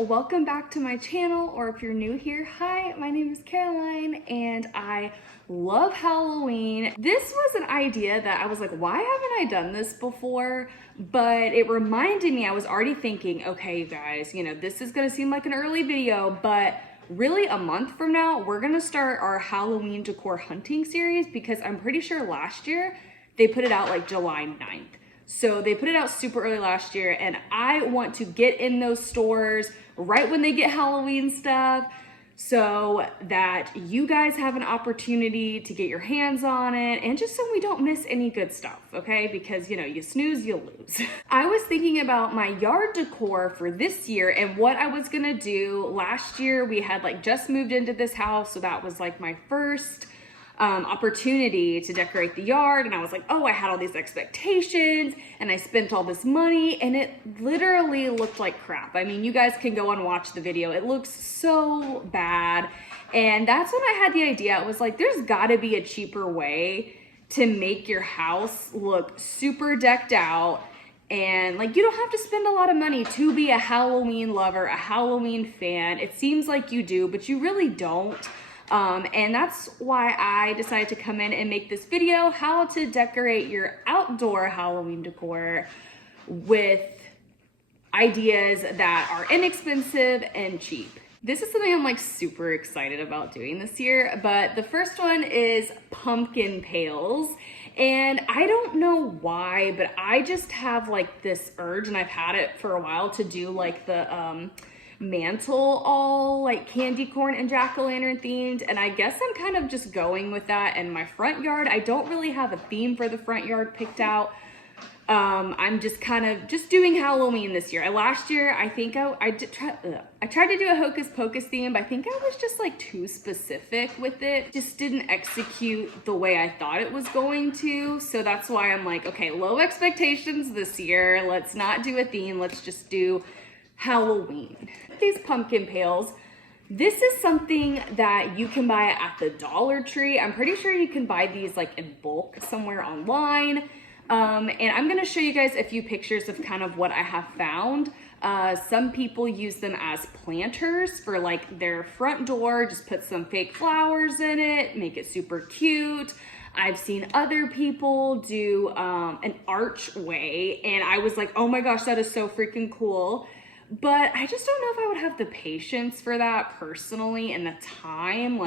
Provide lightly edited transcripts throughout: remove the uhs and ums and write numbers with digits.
welcome back to my channel, or if you're new here, hi, my name is Caroline and I love Halloween. This was an idea that I was like, why haven't I done this before? But it reminded me, I was already thinking, okay, you guys, this is gonna seem like an early video, but really a month from now, we're gonna start our Halloween decor hunting series because I'm pretty sure last year they put it out like July 9th. So they put it out super early last year, and I want to get in those stores right when they get Halloween stuff so that you guys have an opportunity to get your hands on it, and just so we don't miss any good stuff, okay? Because you snooze, you lose. I was thinking about my yard decor for this year and what I was gonna do. Last year we had just moved into this house, so that was like my first opportunity to decorate the yard, and I was like, oh, I had all these expectations and I spent all this money and it literally looked like crap. I mean, you guys can go and watch the video. It looks so bad. And that's when I had the idea. I was like, there's gotta be a cheaper way to make your house look super decked out, and you don't have to spend a lot of money to be a Halloween lover, a Halloween fan. It seems like you do, but you really don't. And that's why I decided to come in and make this video, how to decorate your outdoor Halloween decor with ideas that are inexpensive and cheap. This is something I'm super excited about doing this year, but the first one is pumpkin pails. And I don't know why, but I just have this urge, and I've had it for a while, to do the mantle all candy corn and jack-o'-lantern themed, and I guess I'm kind of just going with that in my front yard. I don't really have a theme for the front yard picked out. I'm just kind of doing Halloween this year. Last year I think I tried to do a hocus pocus theme, but I think I was just too specific with it. Just didn't execute the way I thought it was going to. So that's why I'm okay, low expectations this year. Let's not do a theme. Let's just do Halloween. These pumpkin pails, this is something that you can buy at the Dollar Tree. I'm pretty sure you can buy these in bulk somewhere online. And I'm gonna show you guys a few pictures of kind of what I have found. Some people use them as planters for their front door, just put some fake flowers in it, make it super cute. I've seen other people do an archway, and I was like, oh my gosh, that is so freaking cool. But I just don't know if I would have the patience for that personally, and the time.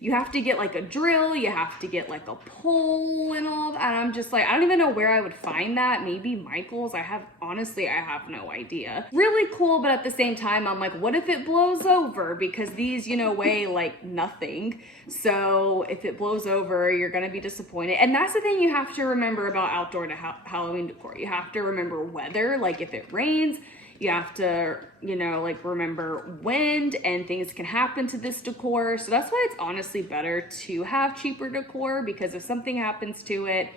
You have to get a drill, you have to get a pole and all that. And I'm just I don't even know where I would find that. Maybe Michael's. Honestly, I have no idea. Really cool, but at the same time, I'm what if it blows over? Because these, weigh nothing. So if it blows over, you're gonna be disappointed. And that's the thing you have to remember about outdoor Halloween decor. You have to remember weather, if it rains. You have to, remember wind, and things can happen to this decor. So that's why it's honestly better to have cheaper decor, because if something happens to it,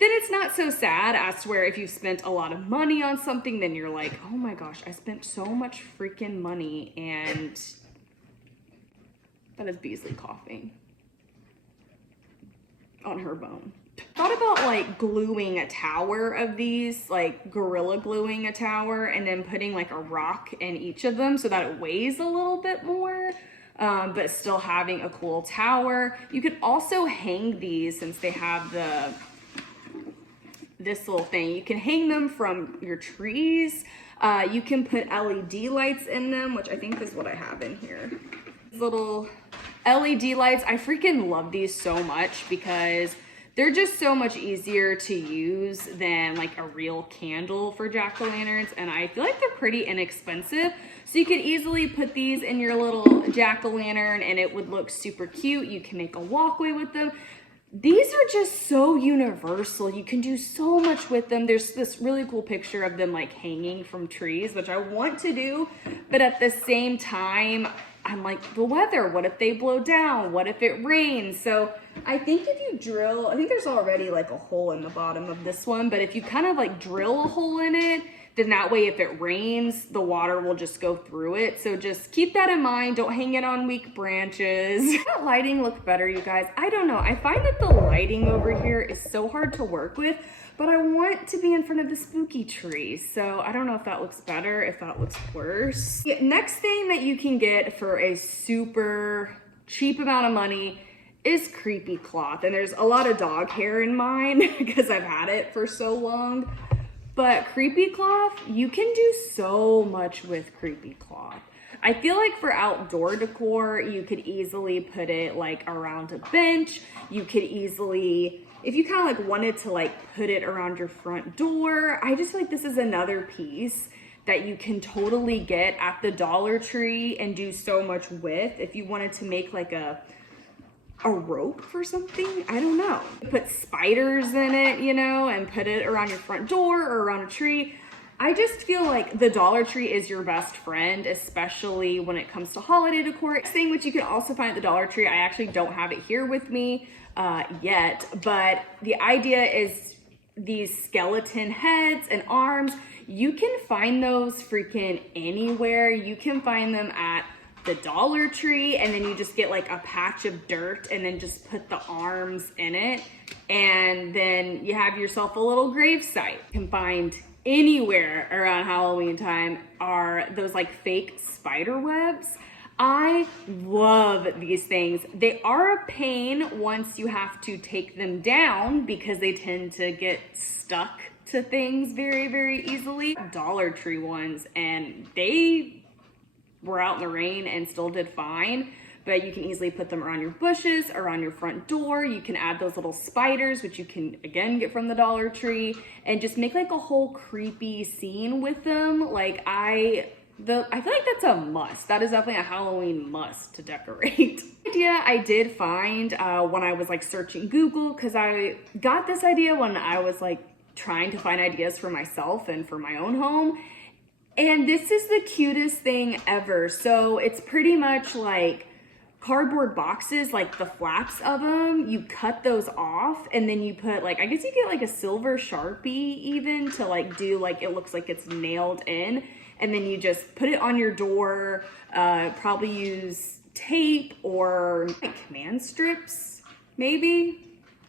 then it's not so sad. As to where if you've spent a lot of money on something, then you're like, oh my gosh, I spent so much freaking money. And that is Beasley coughing on her bone. Thought about gluing a tower of these, gorilla gluing a tower, and then putting a rock in each of them so that it weighs a little bit more, but still having a cool tower. You could also hang these, since they have this little thing. You can hang them from your trees. You can put LED lights in them, which I think is what I have in here. Little LED lights. I freaking love these so much because they're just so much easier to use than a real candle for jack-o'-lanterns, and I feel like they're pretty inexpensive. So you could easily put these in your little jack-o'-lantern and it would look super cute. You can make a walkway with them. These are just so universal. You can do so much with them. There's this really cool picture of them hanging from trees, which I want to do, but at the same time, I'm the weather, what if they blow down? What if it rains? So I think if you drill, I think there's already a hole in the bottom of this one, but if you kind of drill a hole in it, then that way if it rains, the water will just go through it. So just keep that in mind. Don't hang it on weak branches. Does that lighting look better, you guys? I don't know. I find that the lighting over here is so hard to work with, but I want to be in front of the spooky tree. So I don't know if that looks better, if that looks worse. Yeah, next thing that you can get for a super cheap amount of money is creepy cloth. And there's a lot of dog hair in mine because I've had it for so long. But creepy cloth, you can do so much with creepy cloth. I feel like for outdoor decor, you could easily put it like around a bench. You could easily, if you kind of like wanted to like put it around your front door, I just feel like this is another piece that you can totally get at the Dollar Tree and do so much with. If you wanted to make like a rope for something, I don't know. Put spiders in it, you know, and put it around your front door or around a tree. I just feel like the Dollar Tree is your best friend, especially when it comes to holiday decor. Next thing, which you can also find at the Dollar Tree, I actually don't have it here with me yet, but the idea is these skeleton heads and arms. You can find those freaking anywhere. You can find them at the Dollar Tree, and then you just get like a patch of dirt and then just put the arms in it, and then you have yourself a little grave site. You can find anywhere around Halloween time are those like fake spider webs. I love these things. They are a pain once you have to take them down because they tend to get stuck to things very, very easily. Dollar Tree ones, and they were out in the rain and still did fine, but you can easily put them around your bushes, around your front door. You can add those little spiders, which you can again get from the Dollar Tree, and just make like a whole creepy scene with them. Like I feel like that's a must. That is definitely a Halloween must to decorate. Idea I did find when I was like searching Google, because I got this idea when I was like trying to find ideas for myself and for my own home. And this is the cutest thing ever. So it's pretty much like cardboard boxes, like the flaps of them, you cut those off, and then you put like, I guess you get like a silver Sharpie even to like do like, it looks like it's nailed in. And then you just put it on your door, probably use tape or like command strips, maybe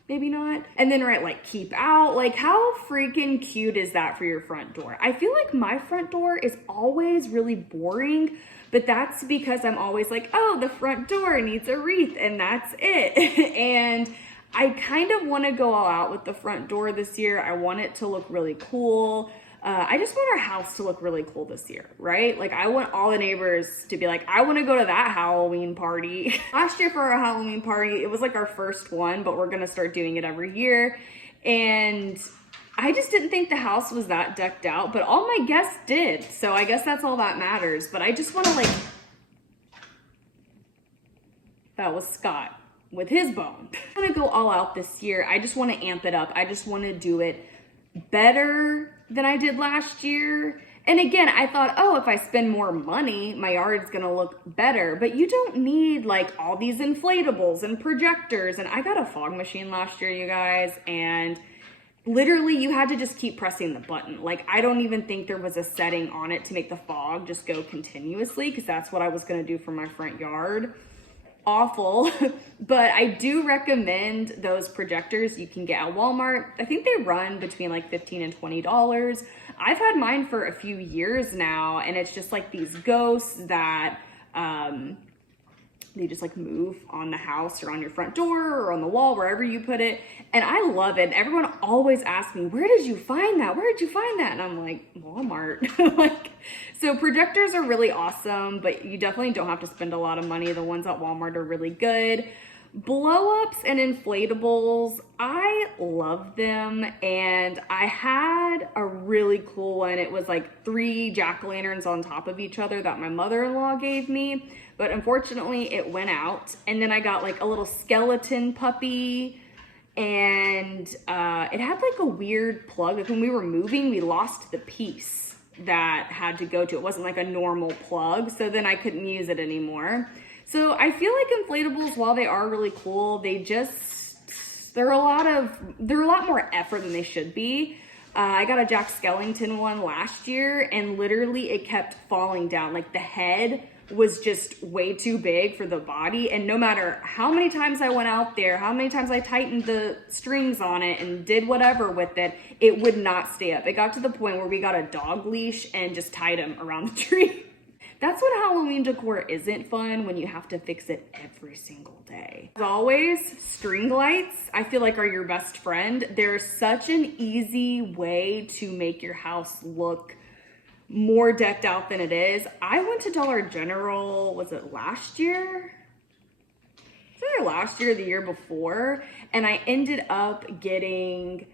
not. And then write like keep out. Like how freaking cute is that for your front door? I feel like my front door is always really boring, but that's because I'm always like, oh, the front door needs a wreath and that's it. And I kind of want to go all out with the front door this year. I want it to look really cool. I just want our house to look really cool this year, right? Like I want all the neighbors to be like, I want to go to that Halloween party. Last year for our Halloween party, it was like our first one, but we're going to start doing it every year. And I just didn't think the house was that decked out, but all my guests did. So I guess that's all that matters. But I just want to like, that was Scott with his bone. I want to go all out this year. I just want to amp it up. I just want to do it better than I did last year. And again, I thought, oh, if I spend more money, my yard's gonna look better. But you don't need like all these inflatables and projectors. And I got a fog machine last year, you guys, and literally you had to just keep pressing the button. Like I don't even think there was a setting on it to make the fog just go continuously, because that's what I was gonna do for my front yard. Awful. But I do recommend those projectors you can get at Walmart. I think they run between like $15 and $20. I've had mine for a few years now, and it's just like these ghosts that they just like move on the house or on your front door or on the wall, wherever you put it. And I love it. Everyone always asks me, where did you find that? Where did you find that? And I'm like, Walmart. Like, so projectors are really awesome, but you definitely don't have to spend a lot of money. The ones at Walmart are really good. Blow-ups and inflatables, I love them. And I had a really cool one. It was like 3 jack-o'-lanterns on top of each other that my mother-in-law gave me. But unfortunately, it went out. And then I got like a little skeleton puppy. And it had like a weird plug. Like when we were moving, we lost the piece that had to go to. It wasn't like a normal plug. So then I couldn't use it anymore. So I feel like inflatables, while they are really cool, they're a lot more effort than they should be. I got a Jack Skellington one last year, and literally it kept falling down. Like the head was just way too big for the body. And no matter how many times I went out there, how many times I tightened the strings on it and did whatever with it, it would not stay up. It got to the point where we got a dog leash and just tied him around the tree. That's what Halloween decor isn't fun, when you have to fix it every single day. As always, string lights, I feel like, are your best friend. They're such an easy way to make your house look more decked out than it is. I went to Dollar General, was it last year? It's either last year or the year before, and I ended up getting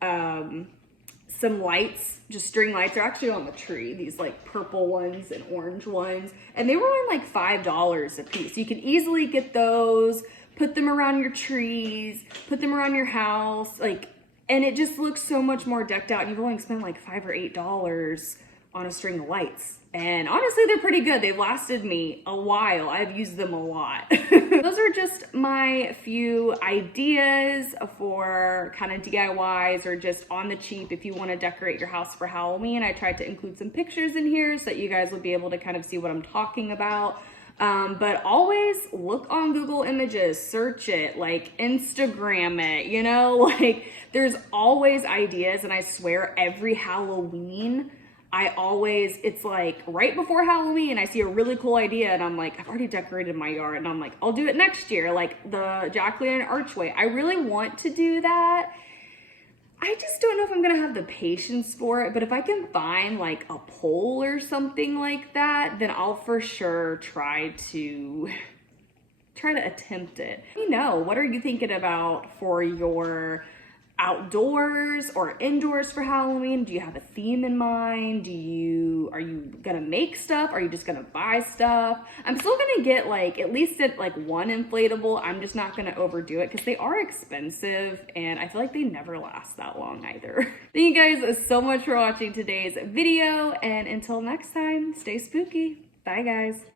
some lights, just string lights. They're actually on the tree, these like purple ones and orange ones, and they were only like $5 a piece. You can easily get those, put them around your trees, put them around your house, like, and it just looks so much more decked out. You've only spent like $5 or $8 on a string of lights. And honestly, they're pretty good. They've lasted me a while. I've used them a lot. Those are just my few ideas for kind of DIYs or just on the cheap if you want to decorate your house for Halloween. I tried to include some pictures in here so that you guys would be able to kind of see what I'm talking about. But always look on Google Images, search it, like Instagram it, you know, like there's always ideas. And I swear every Halloween, it's like right before Halloween, I see a really cool idea and I'm like, I've already decorated my yard, and I'm like, I'll do it next year, like the jack-o'-lantern archway. I really want to do that. I just don't know if I'm gonna have the patience for it, but if I can find like a pole or something like that, then I'll for sure try to attempt it. Let me know, what are you thinking about for your outdoors or indoors for Halloween? Do you have a theme in mind? Are you gonna make stuff? Are you just gonna buy stuff? I'm still gonna get like at least like one inflatable. I'm just not gonna overdo it because they are expensive and I feel like they never last that long either. Thank you guys so much for watching today's video, and until next time, stay spooky. Bye guys.